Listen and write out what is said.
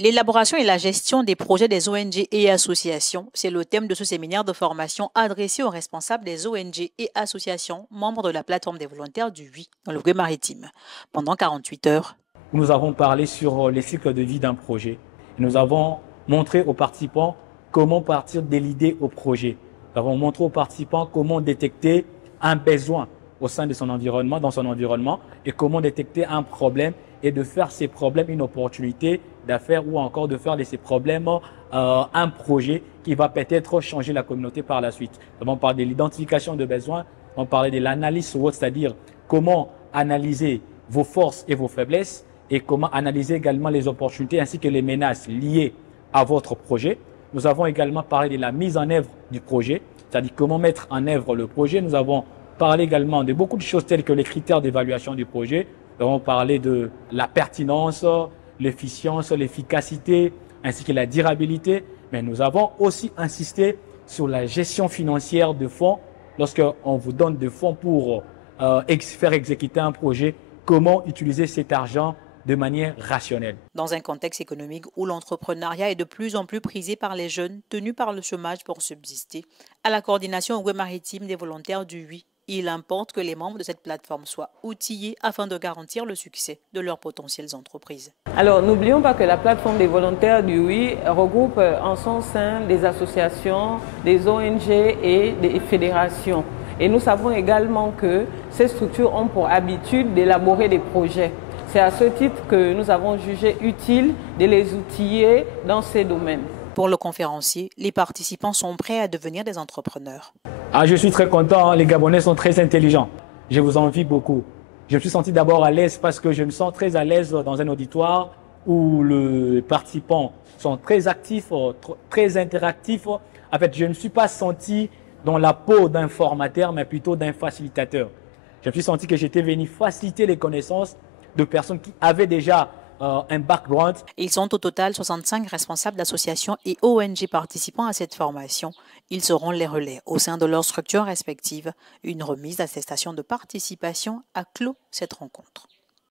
L'élaboration et la gestion des projets des ONG et associations, c'est le thème de ce séminaire de formation adressé aux responsables des ONG et associations membres de la plateforme des volontaires du 8 dans le Gué-Maritime. Pendant 48 heures, nous avons parlé sur les cycles de vie d'un projet. Nous avons montré aux participants comment partir de l'idée au projet. Nous avons montré aux participants comment détecter un besoin au sein de son environnement, dans son environnement, et comment détecter un problème et de faire ces problèmes une opportunité d'affaires ou encore de faire de ces problèmes un projet qui va peut-être changer la communauté par la suite. Nous avons parlé de l'identification de besoins, on parlait de l'analyse SWOT, c'est-à-dire comment analyser vos forces et vos faiblesses et comment analyser également les opportunités ainsi que les menaces liées à votre projet. Nous avons également parlé de la mise en œuvre du projet, c'est-à-dire comment mettre en œuvre le projet. Nous avons parlé également de beaucoup de choses telles que les critères d'évaluation du projet. Nous avons parlé de la pertinence, l'efficience, l'efficacité, ainsi que la durabilité. Mais nous avons aussi insisté sur la gestion financière de fonds. Lorsqu'on vous donne des fonds pour faire exécuter un projet, comment utiliser cet argent de manière rationnelle. Dans un contexte économique où l'entrepreneuriat est de plus en plus prisé par les jeunes tenus par le chômage pour subsister, à la coordination au Gué-Maritime des volontaires du 8, il importe que les membres de cette plateforme soient outillés afin de garantir le succès de leurs potentielles entreprises. Alors, n'oublions pas que la plateforme des volontaires du 8 regroupe en son sein des associations, des ONG et des fédérations. Et nous savons également que ces structures ont pour habitude d'élaborer des projets. C'est à ce titre que nous avons jugé utile de les outiller dans ces domaines. Pour le conférencier, les participants sont prêts à devenir des entrepreneurs. Je suis très content, les Gabonais sont très intelligents. Je vous envie beaucoup. Je me suis senti d'abord à l'aise parce que je me sens très à l'aise dans un auditoire où les participants sont très actifs, très interactifs. En fait, je ne me suis pas senti dans la peau d'un formateur, mais plutôt d'un facilitateur. Je me suis senti que j'étais venu faciliter les connaissances de personnes qui avaient déjà un background. Ils sont au total 65 responsables d'associations et ONG participant à cette formation. Ils seront les relais au sein de leurs structures respectives. Une remise d'attestation de participation a clos cette rencontre.